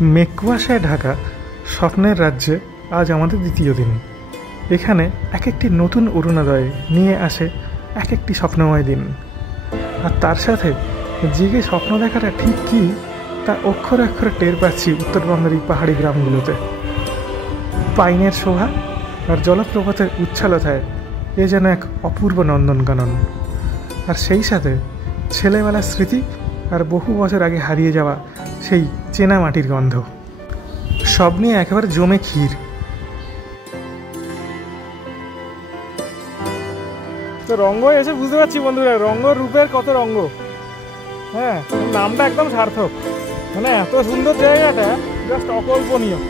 মেঘকুয়াশায় ঢাকা স্বপ্নের রাজ্যে আজ আমাদের দ্বিতীয় দিন। এখানে এক একটি নতুন অরুণোদয় নিয়ে আসে এক একটি স্বপ্নময় দিন। আর তার সাথে জেগে স্বপ্ন দেখাটা ঠিক কী তা অক্ষরে অক্ষরে টের পাচ্ছি উত্তরবঙ্গের এই পাহাড়ি গ্রামগুলোতে। পাইনের শোভা আর জলপ্রপাতের উচ্ছ্বালতায় এ যেন এক অপূর্ব নন্দনকানন। আর সেই সাথে ছেলেবেলার স্মৃতি আর বহু বছর আগে হারিয়ে যাওয়া সেই চেনা মাটির গন্ধ, সব নিয়ে একেবারে জমে ক্ষীর। তো রঙ্গ এসে বুঝতে পারছি বন্ধুরা, রঙ্গ রূপের কত রঙ্গ। হ্যাঁ, নামটা একদম সার্থক। মানে এত সুন্দর জায়গাটা, জাস্ট অকল্পনীয়।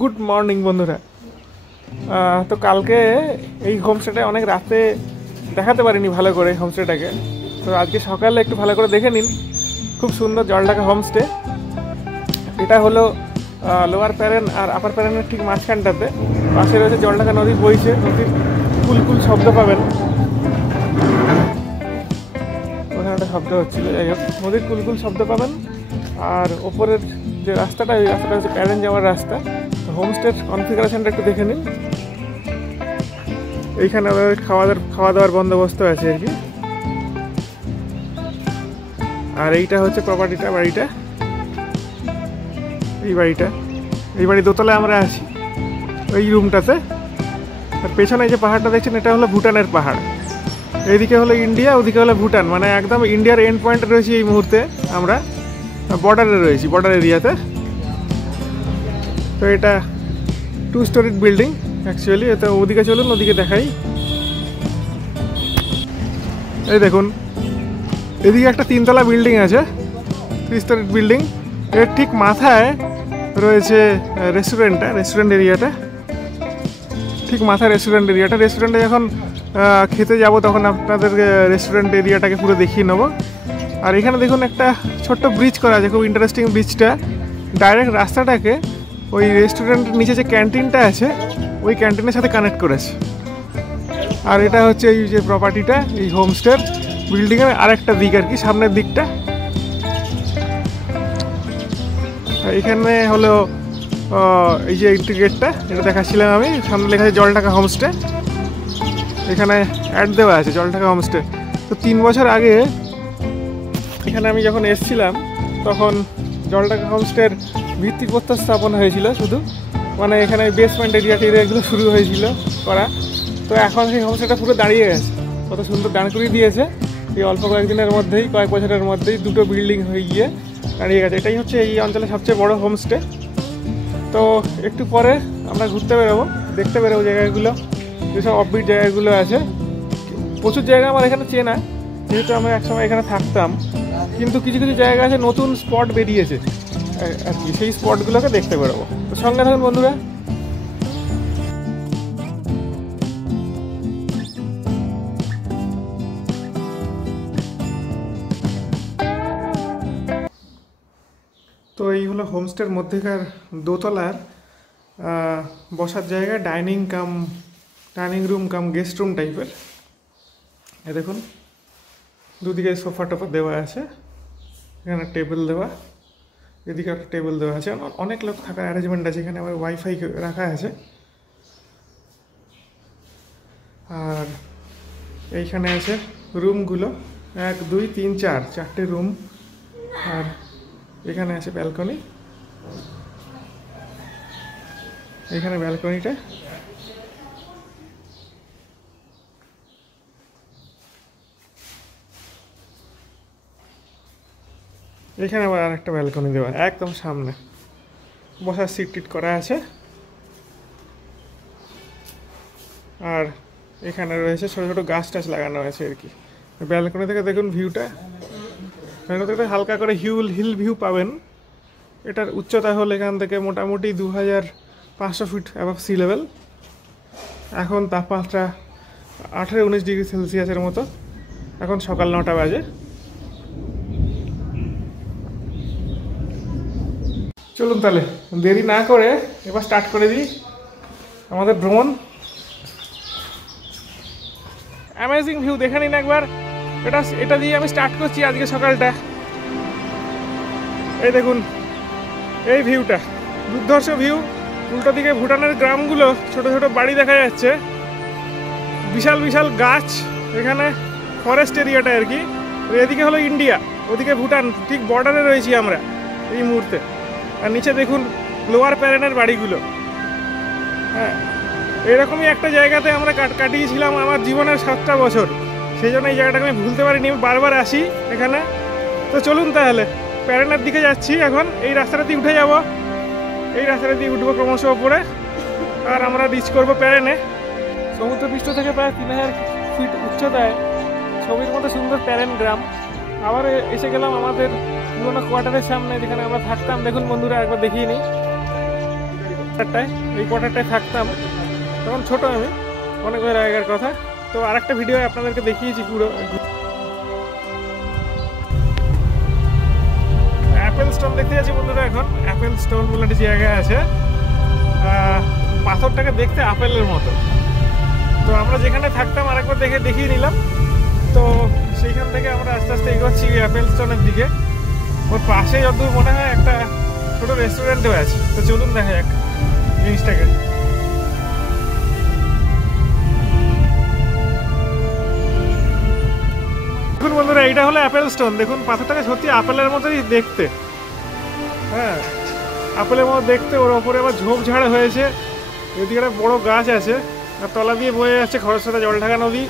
গুড মর্নিং বন্ধুরা। তো কালকে এই হোমস্টেটা অনেক রাতে দেখাতে পারিনি ভালো করে হোমস্টেটাকে, তো আজকে সকালে একটু ভালো করে দেখে নিন। খুব সুন্দর জলঢাকা হোমস্টে। এটা হলো লোয়ার প্যারেন আর আপার প্যারেনের ঠিক মাঝখানটাতে। পাশে রয়েছে জলঢাকা নদী বইছে, নদীর কুলকুল শব্দ পাবেন। ওখানে একটা শব্দ হচ্ছিল, যাই হোক, নদীর কুলকুল শব্দ পাবেন। আর ওপরের যে রাস্তাটা, ওই রাস্তাটা হচ্ছে প্যারেন যাওয়ার রাস্তা। হোমস্টের কনফিগারেশনটা একটু দেখে নিন। এইখানে খাওয়া দাওয়ার বন্দোবস্ত আছে আর কি। আর এইটা হচ্ছে প্রপার্টিটা, বাড়িটা, এই বাড়ি দোতলায় আমরা আছি ওই রুমটাতে। আর পেছনে যে পাহাড়টা দেখছেন, এটা হলো ভুটানের পাহাড়। এইদিকে হলো ইন্ডিয়া, ওদিকে হলো ভুটান। মানে একদম ইন্ডিয়ার এন্ড পয়েন্টে রয়েছি এই মুহূর্তে আমরা, বর্ডারে রয়েছি, বর্ডার এরিয়াতে। তো এটা 2 স্টোরিড বিল্ডিং অ্যাকচুয়ালি। তো ওদিকে চলুন, ওদিকে দেখাই। এই দেখুন, এদিকে একটা 3তলা বিল্ডিং আছে, 3 স্টোরিড বিল্ডিং। এর ঠিক মাথায় রয়েছে রেস্টুরেন্ট এরিয়াটা। ঠিক মাথায় রেস্টুরেন্টে যখন খেতে যাব তখন আপনাদেরকে রেস্টুরেন্ট এরিয়াটাকে পুরো দেখিয়ে নেবো। আর এখানে দেখুন একটা ছোট্ট ব্রিজ করা আছে, খুব ইন্টারেস্টিং ব্রিজটা। ডাইরেক্ট রাস্তাটাকে ওই রেস্টুরেন্টের নিচে যে ক্যান্টিনটা আছে, ওই ক্যান্টিনের সাথে কানেক্ট করেছে। আর এটা হচ্ছে এই যে প্রপার্টিটা, এই হোমস্টের বিল্ডিংয়ের আরেকটা দিক আর কি, সামনের দিকটা। এখানে হলো এই যে এন্ট্রি গেটটা, এটা দেখাচ্ছিলাম আমি। সামনে লেখা আছে জলঢাকা হোমস্টে। এখানে অ্যাড দেওয়া আছে জলঢাকা হোমস্টে। তো 3 বছর আগে এখানে আমি যখন এসেছিলাম, তখন জলঢাকা হোমস্টের ভিত্তিপ্রস্তর স্থাপন হয়েছিল শুধু। মানে এখানে বেসমেন্ট এরিয়াগুলো শুরু হয়েছিল করা। তো এখন সেই হোমস্টেটা পুরো দাঁড়িয়ে গেছে। কত সুন্দর দাঁড় করিয়ে দিয়েছে এই অল্প কয়েকদিনের মধ্যেই, কয়েক বছরের মধ্যেই 2টো বিল্ডিং হয়ে গিয়ে দাঁড়িয়ে গেছে। এটাই হচ্ছে এই অঞ্চলের সবচেয়ে বড় হোমস্টে। তো একটু পরে আমরা ঘুরতে বেরোবো, দেখতে বেরোবো জায়গাগুলো, যেসব অফবিট জায়গাগুলো আছে। প্রচুর জায়গা আমার এখানে চেনা, যেহেতু আমরা একসময় এখানে থাকতাম। কিন্তু কিছু কিছু জায়গা আছে নতুন স্পট বেরিয়েছে আর কি, সেই স্পটগুলোকে দেখতে বেরোবো। তো সঙ্গে থাকুন বন্ধুরা। তো এই হলো হোমস্টের মধ্যেকার দোতলার বসার জায়গা, ডাইনিং রুম কাম গেস্ট রুম টাইপের। এ দেখুন দুদিকে সোফা টোফা দেওয়া আছে, এখানে টেবিল দেওয়া, এদিকে একটা টেবিল দেওয়া আছে, অনেক লোক থাকার অ্যারেঞ্জমেন্ট আছে। এখানে আবার ওয়াইফাই রাখা আছে। আর এইখানে আছে রুমগুলো, 1 2 3 4 4টে রুম। আর এখানে আছে ব্যালকনি, এখানে ব্যালকনিটা। এখানে আবার আরেকটা ব্যালকনি দেওয়া, একদম সামনে বসার সিট টিট করা আছে। আর এখানে রয়েছে ছোটো ছোটো গাছ টাছ লাগানো আছে আর কি। ব্যালকনি থেকে দেখুন ভিউটা, ব্যালকনি থেকে হালকা করে হিল ভিউ পাবেন। এটার উচ্চতা হল এখান থেকে মোটামুটি 2500 ফিট অ্যাবভ সি লেভেল। এখন তাপমাত্রা 18-19 ডিগ্রি সেলসিয়াসের মতো। এখন সকাল 9টা বাজে। চলুন তাহলে দেরি না করে এবার স্টার্ট করে দিই আমাদের ভ্রমণ। অ্যামেজিং ভিউ দেখে নিন একবার। এটা দিয়ে আমি স্টার্ট করছি আজকে সকালটা। এই দেখুন এই ভিউটা, দুর্ধর্ষ ভিউ। উল্টো দিকে ভুটানের গ্রামগুলো, ছোট ছোট বাড়ি দেখা যাচ্ছে, বিশাল বিশাল গাছ। এখানে ফরেস্ট এরিয়াটা আর কি। এদিকে হলো ইন্ডিয়া, ওদিকে ভুটান, ঠিক বর্ডারে রয়েছি আমরা এই মুহূর্তে। আর নিচে দেখুন লোয়ার প্যারেনের বাড়িগুলো। হ্যাঁ, এরকমই একটা জায়গাতে আমরা কাটিয়েছিলাম আমার জীবনের 7টা বছর। সেই জন্য এই জায়গাটাকে আমি ভুলতে পারিনি, আমি বারবার আসি এখানে। তো চলুন তাহলে প্যারেনের দিকে যাচ্ছি এখন। এই রাস্তাটা দিয়ে উঠে যাব, এই রাস্তাটা দিয়ে উঠবো ক্রমশ ওপরে, আর আমরা রিচ করবো প্যারেনে। সমুদ্রপৃষ্ঠ থেকে প্রায় 3000 ফিট উচ্চতায় ছবির মতো সুন্দর প্যারেন গ্রাম। আবার এসে গেলাম আমাদের পুরোনো কোয়ার্টারের সামনে, যেখানে আমরা থাকতাম। দেখুন বন্ধুরা, একবার দেখিয়ে নিই। এই কোয়ার্টারটায় থাকতাম, তখন ছোট আমি, অনেক বছর আগের কথা। তো আরেকটা ভিডিও আপনাদেরকে দেখিয়েছি পুরো। অ্যাপেল স্টোন দেখতে যাচ্ছি বন্ধুরা এখন। অ্যাপেল স্টোন বলে একটা জায়গা আছে, পাথরটাকে দেখতে আপেলের মতো। তো আমরা যেখানে থাকতাম আরেকবার দেখিয়ে নিলাম। তো সেইখান থেকে আমরা আস্তে আস্তে এগোচ্ছি অ্যাপেল স্টোনের দিকে। ওর পাশে যতদূর মনে হয় একটা ছোটো রেস্টুরেন্টও আছে। তো চলুন দেখা যাক জিনিসটাকে। দেখুন বন্ধুরা, এইটা হলো অ্যাপেল স্টোন। দেখুন পাথরটাকে সত্যি আপেলের মতোই দেখতে। হ্যাঁ, আপেলের মতো দেখতে। ওর ওপরে আবার ঝোপঝাড় হয়েছে, এদিকে একটা বড় গাছ আছে, আর তলা দিয়ে বয়ে যাচ্ছে খরস্রোতা জলঢাকা নদী।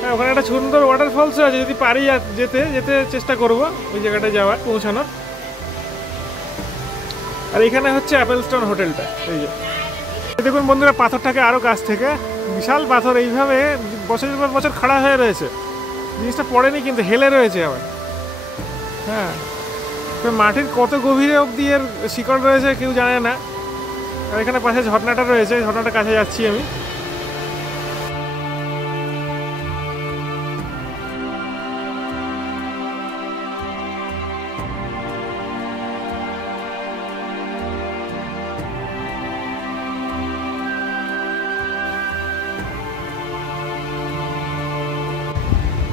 হ্যাঁ, ওখানে একটা সুন্দর ওয়াটারফলসও আছে। যদি পারি যেতে চেষ্টা করব ওই জায়গাটায় যাওয়ার, পৌঁছানোর। আর এখানে হচ্ছে অ্যাপেল স্টোন হোটেলটা। এই যে দেখুন বন্ধুরা, পাথরটাকে আরও কাছ থেকে, বিশাল পাথর এইভাবে বছরের পর বছর খাড়া হয়ে রয়েছে। জিনিসটা পড়েনি কিন্তু, হেলে রয়েছে আবার। হ্যাঁ, তো মাটির কত গভীরে অবধি এর শিকড় রয়েছে কেউ জানে না। আর এখানে পাশে ঝর্ণাটা রয়েছে, ঝর্ণাটার কাছে যাচ্ছি আমি।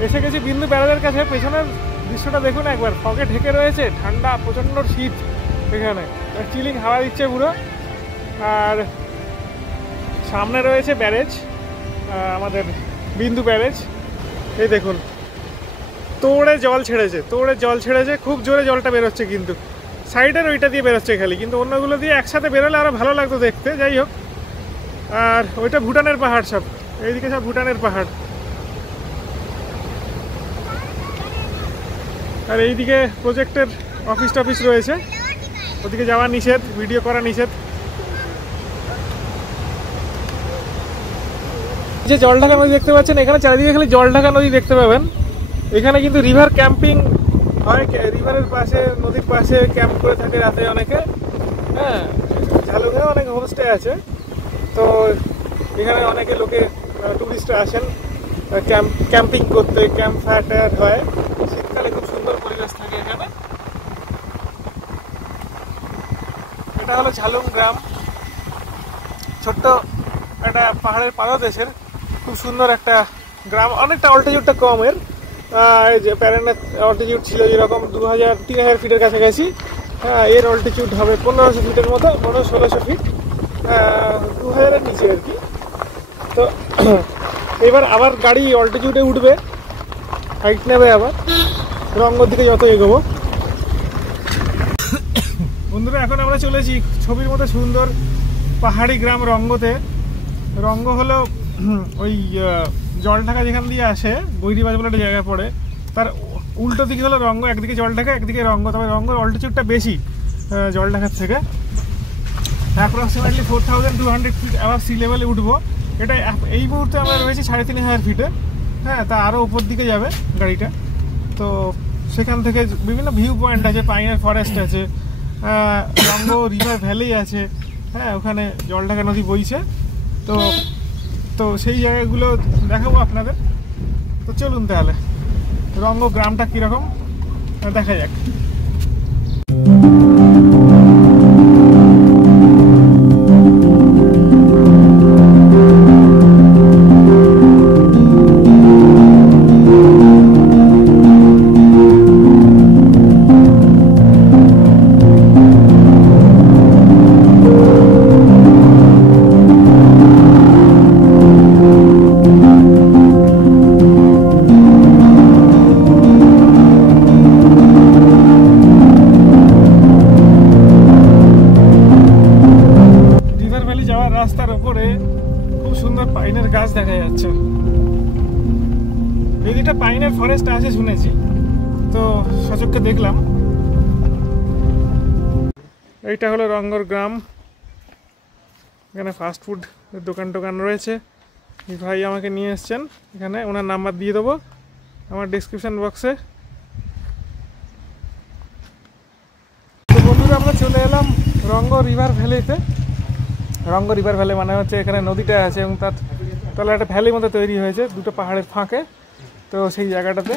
এসে গেছি বিন্দু ব্যারাজের কাছে। পেছনের দৃশ্যটা দেখুন একবার, ফগে ঢেকে রয়েছে, ঠান্ডা, প্রচণ্ড শীত। এখানে চিলিং হাওয়া দিচ্ছে পুরো। আর সামনে রয়েছে ব্যারেজ, আমাদের বিন্দু ব্যারেজ। এই দেখুন তোড়ে জল ছেড়েছে, খুব জোরে জলটা বেরোচ্ছে। কিন্তু সাইডের ওইটা দিয়ে বেরোচ্ছে খালি, কিন্তু অন্যগুলো দিয়ে একসাথে বেরোলে আরও ভালো লাগতো দেখতে। যাই হোক, আর ওইটা ভুটানের পাহাড়, সব এইদিকে সব ভুটানের পাহাড়। আর এইদিকে প্রজেক্টের অফিস টফিস রয়েছে, ওদিকে যাওয়া নিষেধ, ভিডিও করা নিষেধ। যে জলঢাকা নদী দেখতে পাচ্ছেন, এখানে চারিদিকে খালি জলঢাকা নদী দেখতে পাবেন। এখানে কিন্তু রিভার ক্যাম্পিং হয়, রিভারের পাশে, নদীর পাশে ক্যাম্প করে থাকে রাতে অনেকে। হ্যাঁ, ঝালুঘাটে অনেক হোমস্টে আছে। তো এখানে অনেকে লোকে টুরিস্টরা আসেন ক্যাম্পিং করতে, ক্যাম্প ফায়ার হয়। শীতকালে খুব সুন্দর পরিবেশ থাকে এখানে। এটা হলো ঝালুং গ্রাম, ছোট্ট একটা পাহাড়ের পাদদেশের খুব সুন্দর একটা গ্রাম। অনেকটা অল্টিটিউডটা কম এর, এই যে প্যারেন্টের অল্টিটিউড ছিল যেরকম 2000-3000 ফিটের কাছাকাছি, এর অল্টিটিউড হবে 1500 ফিটের মতো, 1600 ফিট, 2000-এর নিচে আর কি। তো এবার আবার গাড়ি অল্টিটিউডে উঠবে, হাইট নেবে আবার রঙ্গর দিকে যত এগোবো। বন্ধুরা এখন আমরা চলেছি ছবির মতো সুন্দর পাহাড়ি গ্রাম রঙ্গতে। রঙ্গ হলো ওই জলঢাকা যেখান দিয়ে আসে, বৈরিবাজ বলে একটা জায়গায় পড়ে, তার উল্টো দিকে হলো রঙ্গ, একদিকে জলঢাকা একদিকে রঙ্গ। তবে রঙ্গর অল্টিটিউডটা বেশি জলঢাকার থেকে, অ্যাপ্রক্সিমেটলি 4200 ফিট আবার সি লেভেলে উঠবো। এটা এই মুহূর্তে আমরা রয়েছি 3500 ফিটে, তা আরও উপর দিকে যাবে গাড়িটা। তো সেখান থেকে বিভিন্ন ভিউ পয়েন্ট আছে, পাইনের ফরেস্ট আছে, রঙ্গ রিভার ভ্যালি আছে, ওখানে জলঢাকা নদী বইছে। তো তো সেই জায়গাগুলো দেখাবো আপনাদের। তো চলুন তাহলে রঙ্গ গ্রামটা কীরকম দেখা যাক। রাস্তার উপরে খুব সুন্দর পাইনের গাছ দেখা যাচ্ছে। এই দিকটা পাইনের ফরেস্ট আছে শুনেছি, তো সচক্ষে দেখলাম। এইটা হলো রঙ্গর গ্রাম, এখানে ফাস্টফুড দোকান টোকান রয়েছে। এই ভাই আমাকে নিয়ে এসছেন এখানে, ওনার নাম্বার দিয়ে দেবো আমার ডিসক্রিপশন বক্সে। তো বন্ধুরা আমরা চলে এলাম রঙ্গ রিভার ভ্যালিতে। রঙ্গ রিভার ভ্যালি মানে হচ্ছে এখানে নদীটা আছে এবং তার তলে একটা ভ্যালির মতো তৈরি হয়েছে দুটো পাহাড়ের ফাঁকে। তো সেই জায়গাটাতে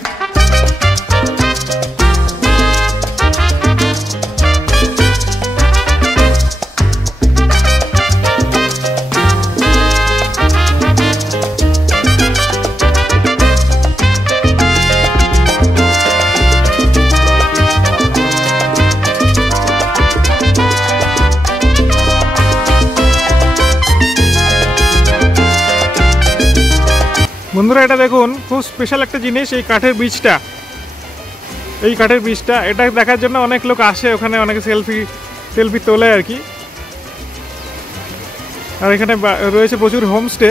বন্ধুরা এটা দেখুন, খুব স্পেশাল একটা জিনিস এই কাঠের ব্রিজটা। এই কাঠের ব্রিজটা এটা দেখার জন্য অনেক লোক আসে, ওখানে অনেকে সেলফি তোলে আর কি। আর এখানে রয়েছে প্রচুর হোমস্টে।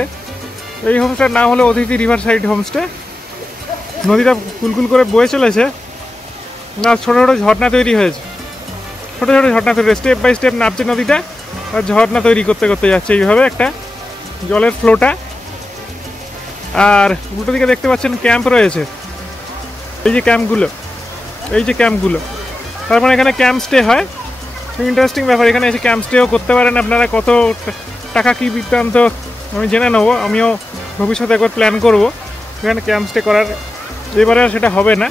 এই হোমস্টের নাম হলো অতিথি রিভার সাইড হোমস্টে। নদীটা কুলকুল করে বয়ে চলেছে, না ছোটো ছোটো ঝর্ণা তৈরি হয়েছে, ছোটো ছোটো ঝর্ণা তৈরি, স্টেপ বাই স্টেপ নামছে নদীটা আর ঝর্ণা তৈরি করতে করতে যাচ্ছে এইভাবে একটা জলের ফ্লোটা। আর উল্টো দিকে দেখতে পাচ্ছেন ক্যাম্প রয়েছে, এই যে ক্যাম্পগুলো, তার মানে এখানে ক্যাম্প স্টে হয়। ইন্টারেস্টিং ব্যাপার, এখানে এসে ক্যাম্প স্টেও করতে পারেন আপনারা। কত টাকা কী বৃত্তান্ত আমি জেনে নেবো, আমিও ভবিষ্যতে একবার প্ল্যান করব এখানে ক্যাম্প স্টে করার। এবারে আর সেটা হবে না।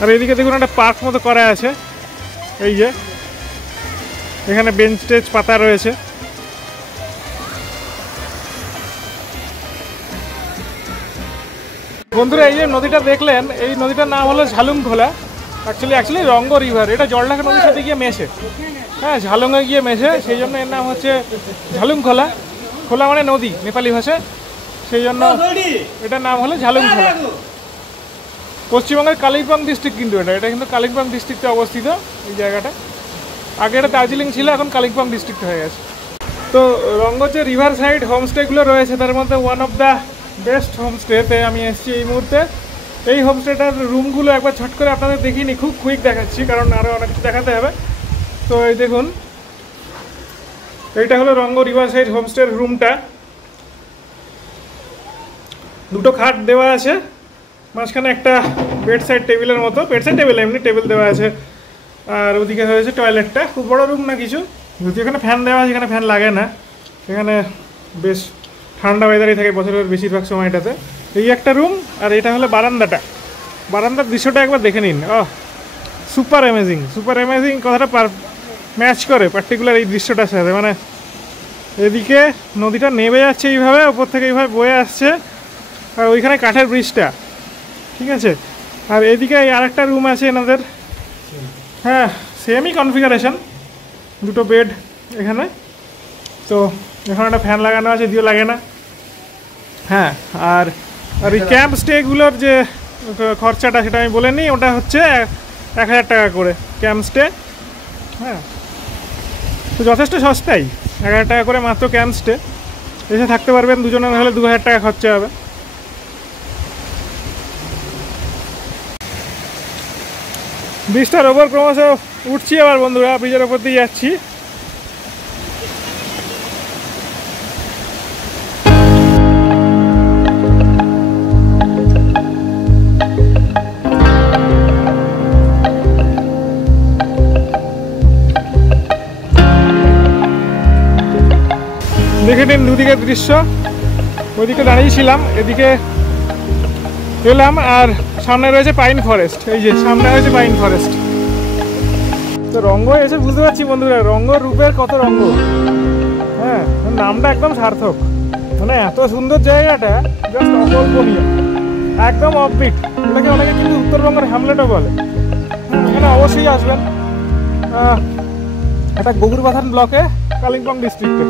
আর এদিকে দেখুন একটা পার্ক মতো করা আছে, এই যে এখানে বেঞ্চ টেঞ্চ পাতা রয়েছে। বন্ধুরা এই যে নদীটা দেখলেন, এই নদীটার নাম হলো ঝালুং খোলা। অ্যাকচুয়ালি রঙ্গ রিভার, এটা জলঢাকা নদীর সাথে গিয়ে মেশে, ঝালুংয়ে গিয়ে মেশে, সেই জন্য এর নাম হচ্ছে ঝালুং খোলা। খোলা মানে নদী নেপালি ভাষায়, সেই জন্য এটার নাম হলো ঝালুং খোলা। পশ্চিমবঙ্গের কালিম্পং ডিস্ট্রিক্ট কিন্তু এটা কিন্তু কালিম্পং ডিস্ট্রিক্টে অবস্থিত এই জায়গাটা। আগে এটা দার্জিলিং ছিল, এখন কালিম্পং ডিস্ট্রিক্ট হয়ে গেছে। তো রঙ্গর যে রিভার সাইড হোমস্টেগুলো রয়েছে তার মধ্যে ওয়ান অফ দ্য বেস্ট হোমস্টেতে আমি এসেছি এই মুহূর্তে। এই হোমস্টেটার রুমগুলো একবার ছট করে আপনাদের দেখিনি, খুব কুইক দেখাচ্ছি কারণ আরও অনেক কিছু দেখাতে হবে। তো এই দেখুন, এইটা হলো রঙ্গ রিভার সাইড হোমস্টের রুমটা। দুটো খাট দেওয়া আছে, মাঝখানে একটা বেড সাইড টেবিলের মতো, বেড সাইড টেবিল এমনি টেবিল দেওয়া আছে। আর ওদিকে হয়েছে টয়লেটটা, খুব বড় রুম না কিছু, যদি এখানে ফ্যান দেওয়া আছে, এখানে ফ্যান লাগে না, এখানে বেশ ঠান্ডা ওয়েদারই থাকে বছরের বেশিরভাগ সময়টাতে। এই একটা রুম, আর এটা হলো বারান্দাটা। বারান্দার দৃশ্যটা একবার দেখে নিন, সুপার অ্যামেজিং কথাটা ম্যাচ করে পার্টিকুলার এই দৃশ্যটার সাথে। মানে এদিকে নদীটা নেমে যাচ্ছে এইভাবে, ওপর থেকে এইভাবে বয়ে আসছে, আর ওইখানে কাঠের ব্রিজটা, ঠিক আছে। আর এদিকে আর একটা রুম আছে এনাদের, হ্যাঁ সেমই কনফিগারেশন, দুটো বেড এখানে। তো এখানে একটা ফ্যান লাগানো আছে, যদিও লাগে না। হ্যাঁ, আর এই ক্যাম্প স্টেগুলোর যে খরচাটা সেটা আমি বলে নিই, ওটা হচ্ছে 1000 টাকা করে ক্যাম্প স্টে। হ্যাঁ, তো যথেষ্ট সস্তাই, 1000 টাকা করে মাত্র ক্যাম্প স্টে। এসে থাকতে পারবেন, দুজনের হলে 2000 টাকা খরচা হবে। ব্রিজটার ওপর ক্রমশ উঠছি আবার বন্ধুরা, ব্রিজের ওপর দিয়ে যাচ্ছি। দেখে নিন দুদিকের দৃশ্য। ওইদিকে দাঁড়িয়েছিলাম, এদিকে এলাম, আর সামনে রয়েছে পাইন ফরেস্ট। এই যে সামনে রয়েছে পাইন ফরেস্ট। তো রঙ্গ এসে বুঝতে পারছি বন্ধুরা, রঙ্গ রূপের কত রঙ্গ। হ্যাঁ, নামটা একদম সার্থক। মানে এত সুন্দর জায়গাটা, জাস্ট অকল্পনীয়, একদম অফবিট। এটাকে অনেকে কিন্তু উত্তরবঙ্গের হ্যামলেটও বলে। এখানে অবশ্যই আসবেন। এটা গগুরবাথান ব্লকে, কালিম্পং ডিস্ট্রিক্টে।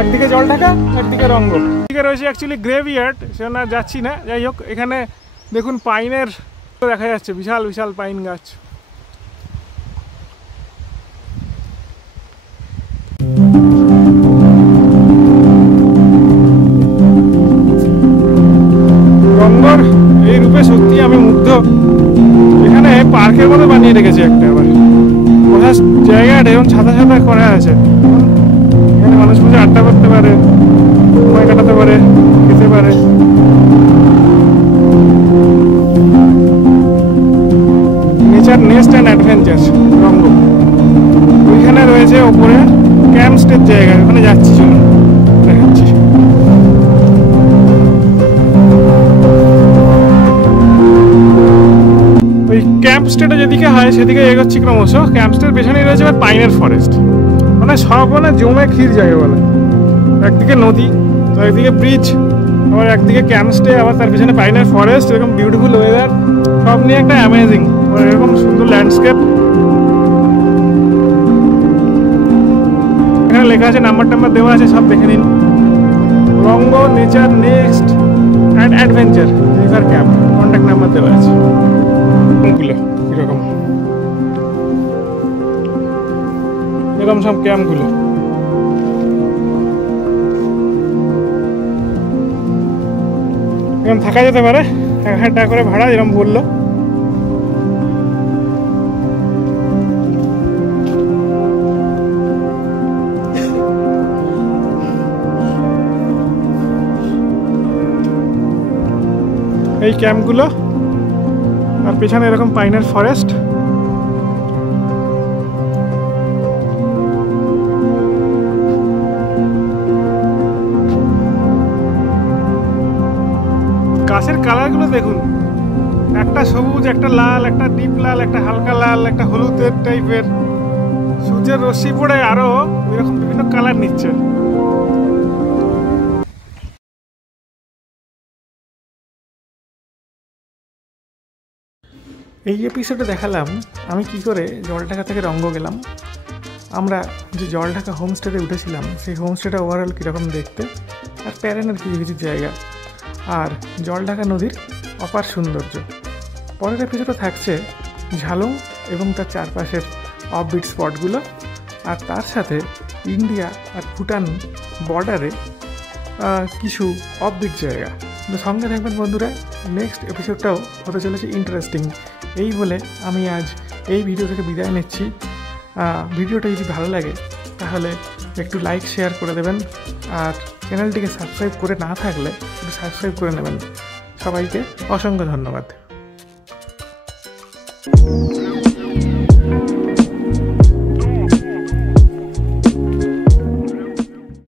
একদিকে জলঢাকা, একদিকে রঙ্গ। এদিকে রয়েছে অ্যাকচুয়ালি গ্রেভইয়ার্ড, সেখানে যাচ্ছি না। যাই হোক, এখানে দেখুন পাইনের দেখা যাচ্ছে, বিশাল বিশাল পাইন গাছ। রঙ্গর এই রূপে সত্যি আমি মুগ্ধ। এখানে পার্কের মতো বানিয়ে রেখেছে একটা, আবার বসার জায়গাটা এবং ছাতা ছাতা করা আছে। এখানে মানুষ বসে আড্ডা করতে পারে, সময় কাটাতে পারে, খেতে পারে। নেচার নেস্ট অ্যান্ড অ্যাডভেঞ্চার রঙ্গ। ওইখানে রয়েছে ওপরে ক্যাম্প স্টের জায়গা, ওখানে যাচ্ছি, চলুন দেখাচ্ছি। ওই ক্যাম্প স্টেটা যেদিকে হয় সেদিকে এগোচ্ছি ক্রমশ। ক্যাম্প স্টের পেছনেই রয়েছে পাইনের ফরেস্ট। মানে সব মানে জমে ক্ষীর জায়গা বলে। একদিকে নদী, তো একদিকে ব্রিজ, আবার একদিকে ক্যাম্প স্টে, আবার তার পিছনে পাইনের ফরেস্ট, এরকম বিউটিফুল ওয়েদার, সব নিয়ে একটা অ্যামেজিং, এরকম সুন্দর ল্যান্ডস্কেপ। এখানে লেখা আছে, নাম্বার দেওয়া আছে, সব দেখে নিন। রঙ্গ nature next and adventure river camp, contact number দেওয়া আছে। এরকম এরকম সব ক্যাম্পগুলো। এরকম থাকা যেতে পারে, 1000 টাকা করে ভাড়া, এরকম বললো। এই ক্যাম্পগুলো, আর পেছনে এরকম পাইনের ফরেস্ট। গাছের কালারগুলো দেখুন, একটা সবুজ, একটা লাল, একটা ডিপ লাল, একটা হালকা লাল, একটা হলুদের টাইপের। সূর্যের রশ্মি পড়ে আরো এরকম বিভিন্ন কালার নিচ্ছে। এই এপিসোডে দেখালাম আমি কি করে জলঢাকা থেকে রঙ্গ গেলাম। আমরা যে জলঢাকা হোমস্টেতে উঠেছিলাম, সেই হোমস্টেটা ওভারঅল কীরকম দেখতে, আর প্যারেনের কিছু কিছু জায়গা, আর জলঢাকা নদীর অপার সৌন্দর্য। পরের এপিসোডে থাকছে ঝালং এবং তার চারপাশের অফবিট স্পটগুলো, আর তার সাথে ইন্ডিয়া আর ভুটান বর্ডারে কিছু অফবিট জায়গা। তো সঙ্গে থাকবেন বন্ধুরা, নেক্সট এপিসোডটাও হতে চলেছে ইন্টারেস্টিং। এই বলে আমি আজ এই ভিডিও থেকে বিদায় নিচ্ছি। ভিডিওটা যদি ভালো লাগে তাহলে একটু লাইক শেয়ার করে দেবেন, আর চ্যানেলটিকে সাবস্ক্রাইব করে না থাকলে একটু সাবস্ক্রাইব করে নেবেন। সবাইকে অসংখ্য ধন্যবাদ।